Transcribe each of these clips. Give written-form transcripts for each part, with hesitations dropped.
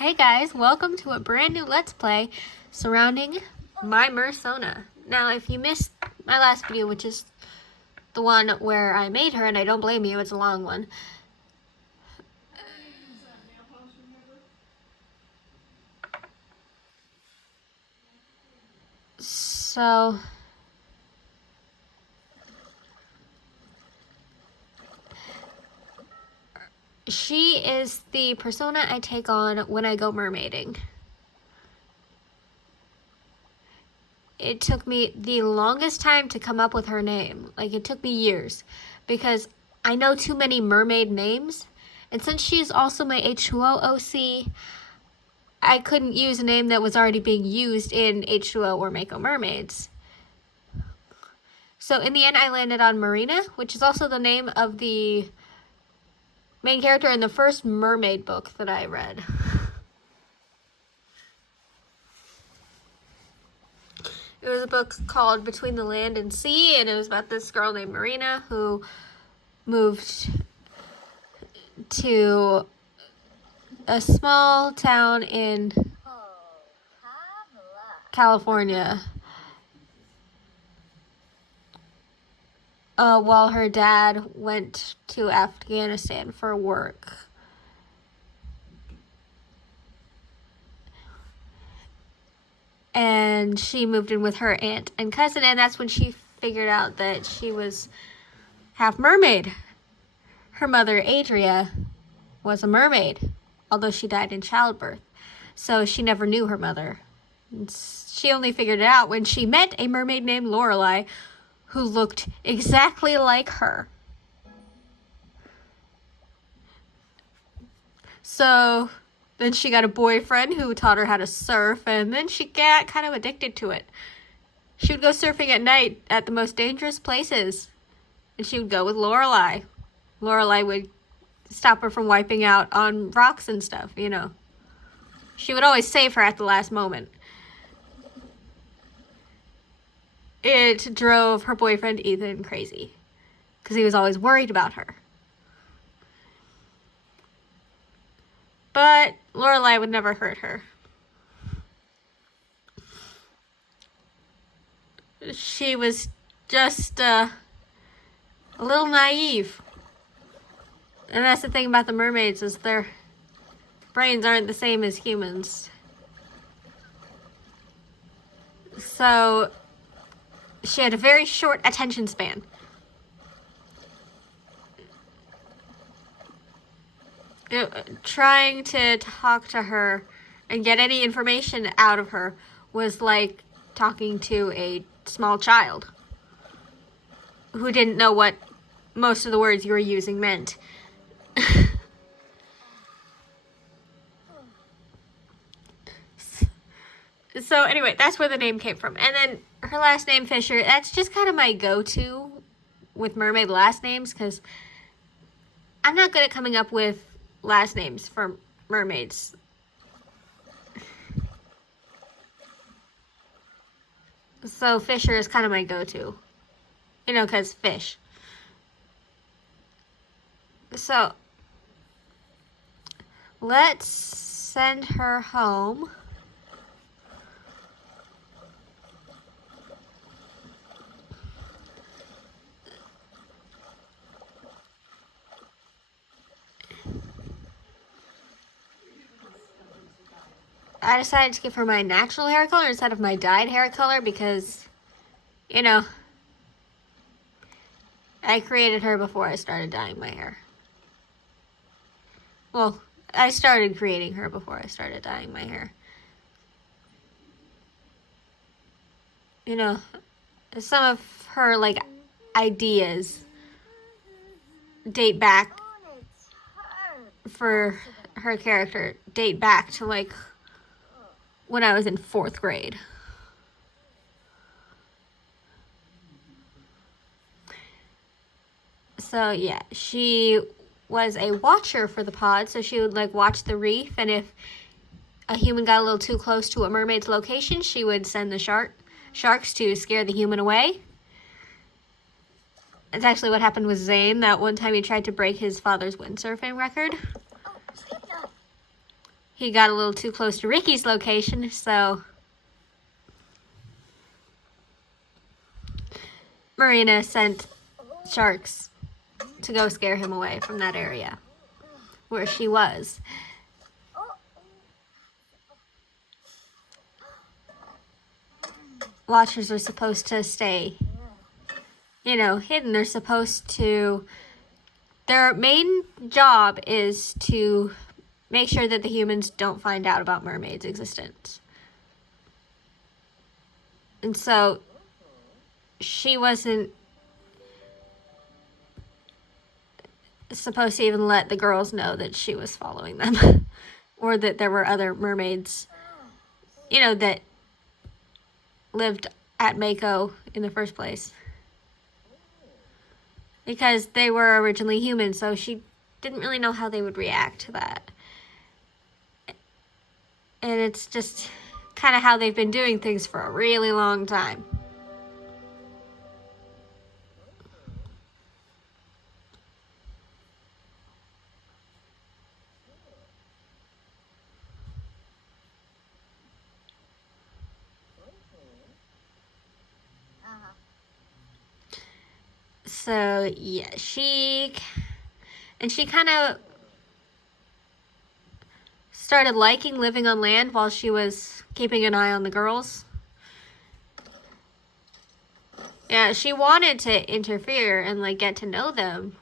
Hey guys, welcome to a brand new Let's Play surrounding my Mersona. Now, if you missed my last video, which is the one where I made her, and I don't blame you, it's a long one. So, she is the persona I take on when I go mermaiding. It took me the longest time to come up with her name. Like, it took me years because I know too many mermaid names. And since she's also my H2O OC, I couldn't use a name that was already being used in H2O or Mako Mermaids. So in the end, I landed on Marina, which is also the name of the main character in the first mermaid book that I read. It was a book called Between the Land and Sea, and it was about this girl named Marina who moved to a small town in California while her dad went to Afghanistan for work. And she moved in with her aunt and cousin, and that's when she figured out that she was half mermaid. Her mother, Adria, was a mermaid, although she died in childbirth. So she never knew her mother. She only figured it out when she met a mermaid named Lorelei, who looked exactly like her. So then she got a boyfriend who taught her how to surf, and then she got kind of addicted to it. She would go surfing at night at the most dangerous places, and she would go with Lorelei. Lorelei would stop her from wiping out on rocks and stuff, you know. She would always save her at the last moment. It drove her boyfriend Ethan crazy, because he was always worried about her. But Lorelei would never hurt her. She was just a little naive. And that's the thing about the mermaids, is their brains aren't the same as humans. So she had a very short attention span. Trying to talk to her and get any information out of her was like talking to a small child who didn't know what most of the words you were using meant. So anyway, that's where the name came from. And then her last name, Fisher, that's just kind of my go-to with mermaid last names, because I'm not good at coming up with last names for mermaids. So Fisher is kind of my go-to. You know, because fish. So let's send her home. I decided to give her my natural hair color instead of my dyed hair color because, you know, I created her before I started dyeing my hair. Well, I started creating her before I started dyeing my hair. You know, some of her, like, ideas date back for her character, date back to, like, when I was in 4th grade. So yeah, she was a watcher for the pod, so she would like watch the reef, and if a human got a little too close to a mermaid's location, she would send the sharks to scare the human away. It's actually what happened with Zane. That one time he tried to break his father's windsurfing record. he got a little too close to Ricky's location, so Marina sent sharks to go scare him away from that area where she was. Watchers are supposed to stay, hidden. They're supposed to, their main job is to make sure that the humans don't find out about mermaids' existence. And so she wasn't supposed to even let the girls know that she was following them or that there were other mermaids, that lived at Mako in the first place. Because they were originally human, so she didn't really know how they would react to that. And it's just kind of how they've been doing things for a really long time. So, yeah, she kind of started liking living on land while she was keeping an eye on the girls. Yeah, she wanted to interfere and, get to know them,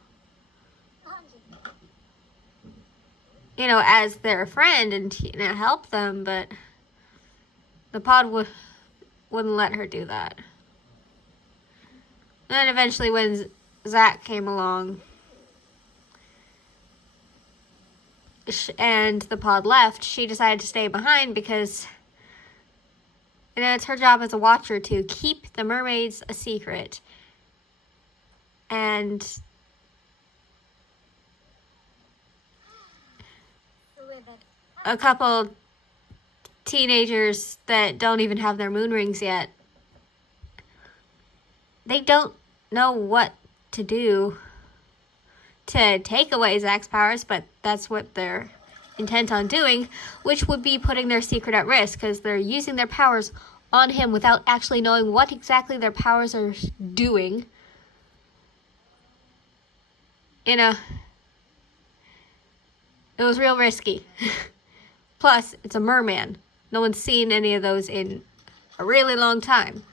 as their friend and, help them, but the pod wouldn't let her do that. And then eventually when Zach came along and the pod left, she decided to stay behind because, it's her job as a watcher to keep the mermaids a secret. And a couple teenagers that don't even have their moon rings yet, they don't know what to do to take away Zach's powers, but that's what they're intent on doing, which would be putting their secret at risk because they're using their powers on him without actually knowing what exactly their powers are doing. It was real risky. Plus, it's a merman. No one's seen any of those in a really long time.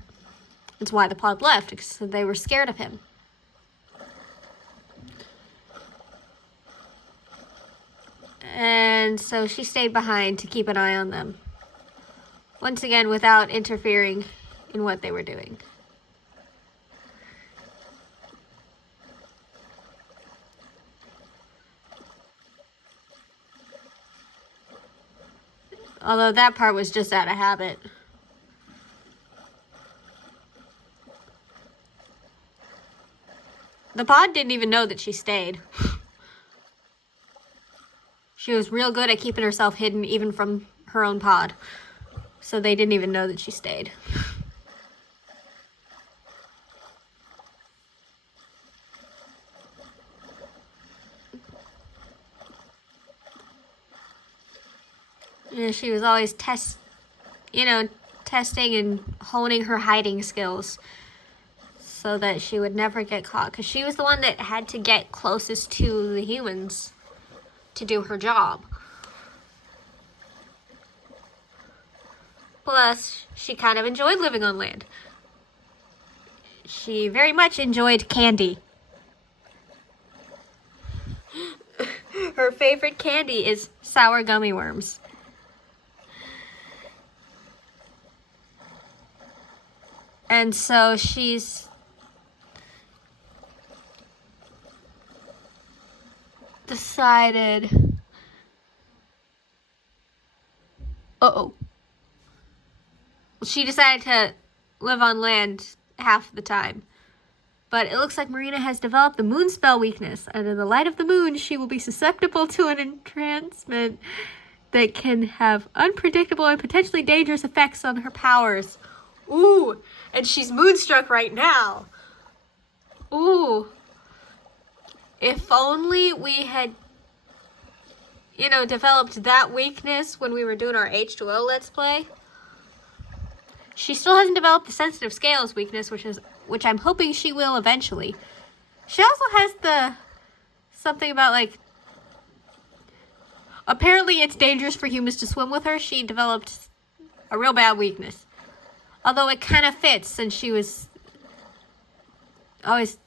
That's why the pod left, because they were scared of him. And so she stayed behind to keep an eye on them. Once again, without interfering in what they were doing. Although that part was just out of habit. The pod didn't even know that she stayed. She was real good at keeping herself hidden even from her own pod. So they didn't even know that she stayed. She was always testing and honing her hiding skills so that she would never get caught. Because she was the one that had to get closest to the humans to do her job. Plus, she kind of enjoyed living on land. She very much enjoyed candy. Her favorite candy is sour gummy worms. And so she's decided, she decided to live on land half the time. But it looks like Marina has developed the moon spell weakness. Under the light of the moon, she will be susceptible to an entrancement that can have unpredictable and potentially dangerous effects on her powers. Ooh, and she's moonstruck right now. Ooh. If only we had developed that weakness when we were doing our H2O Let's Play. She still hasn't developed the sensitive scales weakness, which I'm hoping she will eventually. She also has something about, like, apparently it's dangerous for humans to swim with her. She developed a real bad weakness. Although it kind of fits since she was always...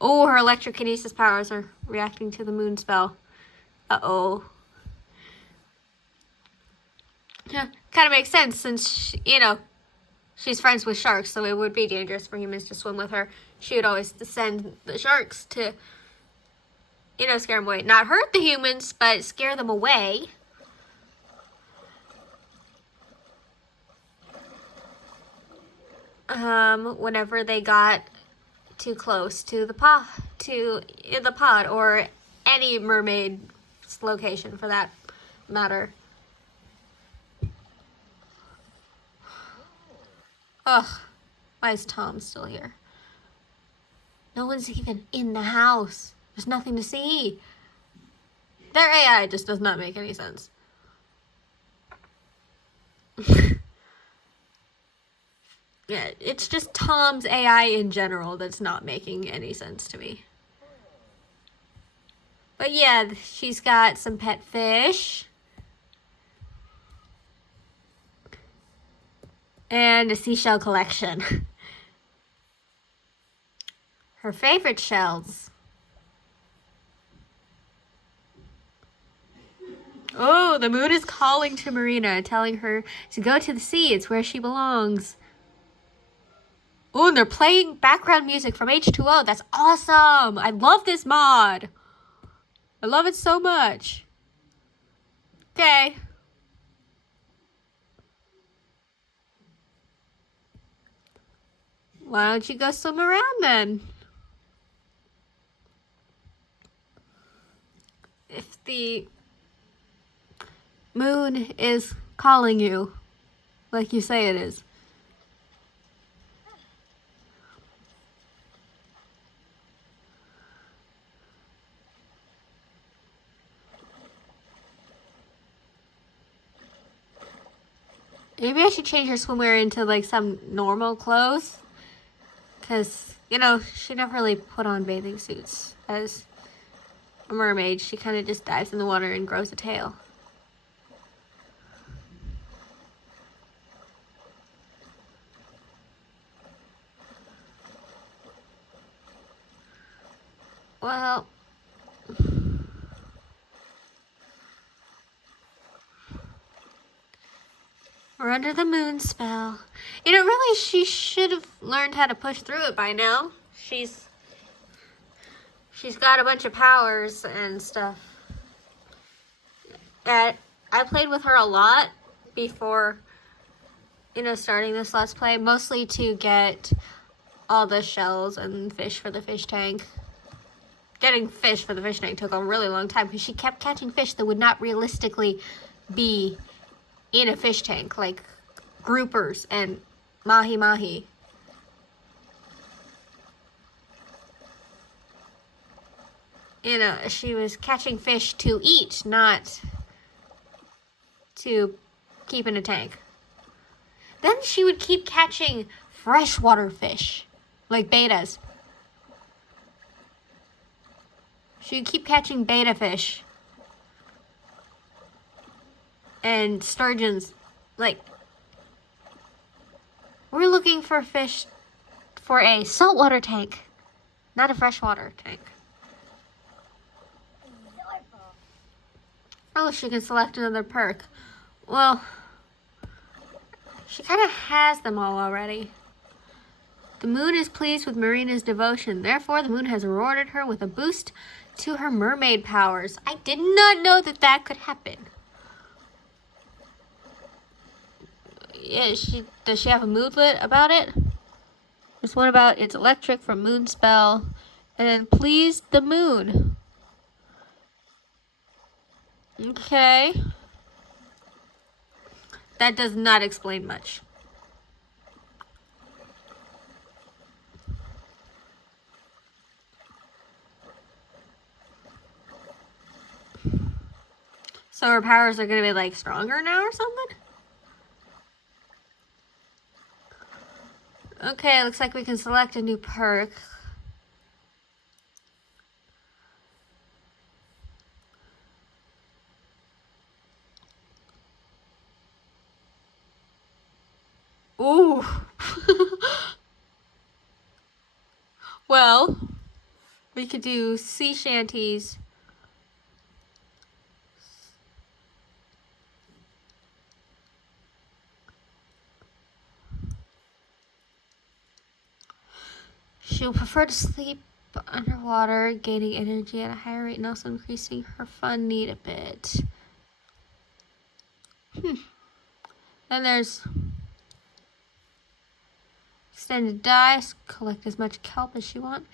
Oh, her electrokinesis powers are reacting to the moon spell. Uh-oh. Yeah, kind of makes sense since, she's friends with sharks, so it would be dangerous for humans to swim with her. She would always send the sharks to, scare them away. Not hurt the humans, but scare them away. Whenever they got too close to the pod, or any mermaid's location for that matter. Ugh, why is Tom still here? No one's even in the house. There's nothing to see. Their AI just does not make any sense. Yeah, it's just Tom's AI in general that's not making any sense to me. But yeah, she's got some pet fish. And a seashell collection. Her favorite shells. Oh, the moon is calling to Marina, telling her to go to the sea. It's where she belongs. Oh, and they're playing background music from H2O. That's awesome. I love this mod. I love it so much. Okay. Why don't you go swim around then? If the moon is calling you, like you say it is. Maybe I should change her swimwear into, like, some normal clothes. Because, she never really put on bathing suits as a mermaid. She kind of just dives in the water and grows a tail. Well... We're under the moon spell. Really, she should have learned how to push through it by now. She's got a bunch of powers and stuff. I played with her a lot before, starting this Let's Play. Mostly to get all the shells and fish for the fish tank. Getting fish for the fish tank took a really long time because she kept catching fish that would not realistically be in a fish tank, like groupers and mahi-mahi. She was catching fish to eat, not to keep in a tank. Then she would keep catching freshwater fish, like betas. She would keep catching beta fish. And sturgeons, like, we're looking for fish for a saltwater tank, not a freshwater tank. Oh, she can select another perk. Well, she kind of has them all already. The moon is pleased with Marina's devotion. Therefore, the moon has rewarded her with a boost to her mermaid powers. I did not know that could happen. Yeah, does she have a moodlet about it? There's one about it's electric from moon spell, and then please the moon. Okay. That does not explain much. So her powers are gonna be like stronger now or something? Okay, looks like we can select a new perk. Ooh. Well, we could do sea shanties. She would prefer to sleep underwater, gaining energy at a higher rate and also increasing her fun need a bit. Then there's extended dice, collect as much kelp as you want.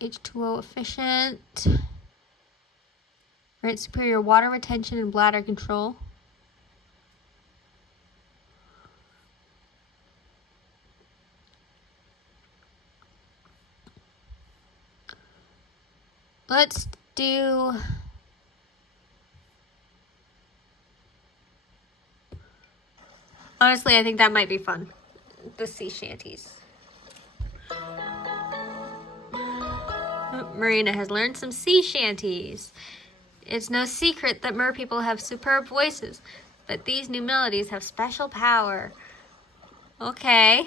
H2O efficient. Grant superior water retention and bladder control. Let's do... Honestly, I think that might be fun. The sea shanties. Marina has learned some sea shanties. It's no secret that mer people have superb voices, but these new melodies have special power. Okay.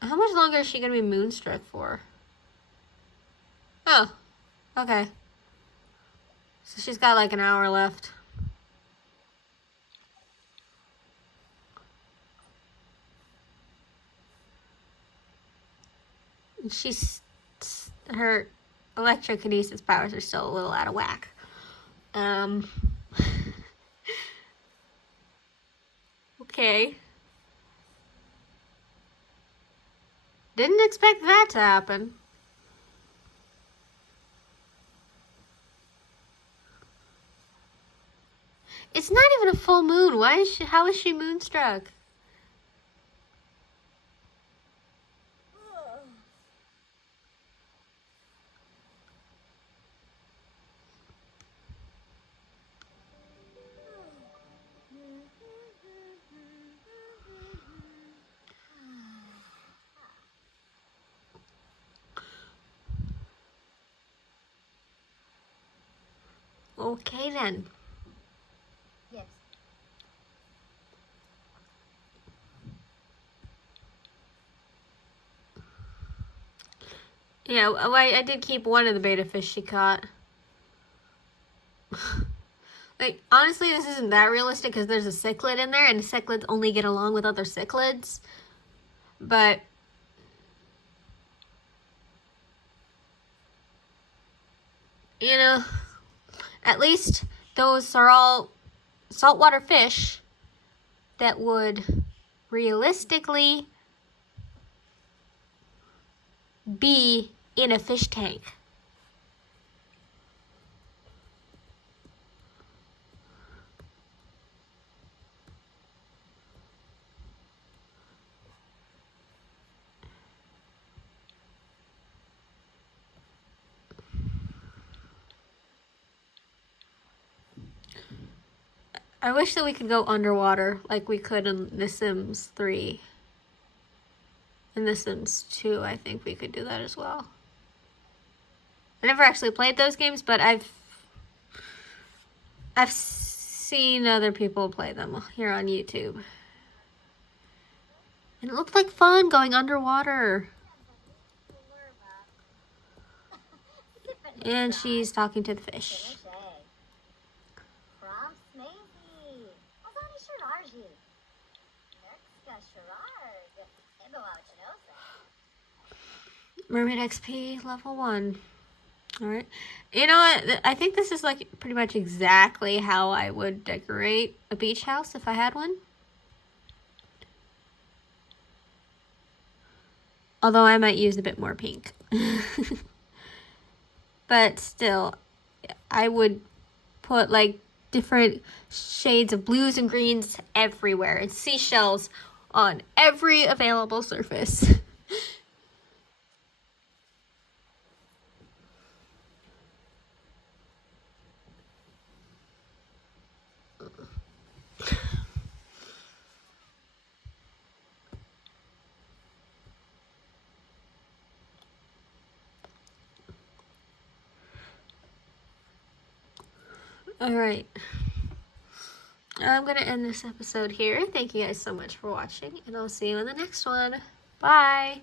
How much longer is she gonna be moonstruck for? Oh, okay. So she's got like an hour left. Her electrokinesis powers are still a little out of whack. Okay. Didn't expect that to happen. It's not even a full moon. How is she moonstruck? Okay then. Yes. Yeah, well, I did keep one of the beta fish she caught. Like, honestly, this isn't that realistic because there's a cichlid in there, and cichlids only get along with other cichlids. But you know, at least those are all saltwater fish that would realistically be in a fish tank. I wish that we could go underwater like we could in The Sims 3. In The Sims 2, I think we could do that as well. I never actually played those games, but I've seen other people play them here on YouTube. And it looked like fun going underwater. And she's talking to the fish. Mermaid XP level 1. Alright. You know what? I think this is like pretty much exactly how I would decorate a beach house if I had one. Although I might use a bit more pink. But still, I would put like different shades of blues and greens everywhere, and seashells on every available surface. Alright. I'm going to end this episode here. Thank you guys so much for watching, and I'll see you in the next one. Bye!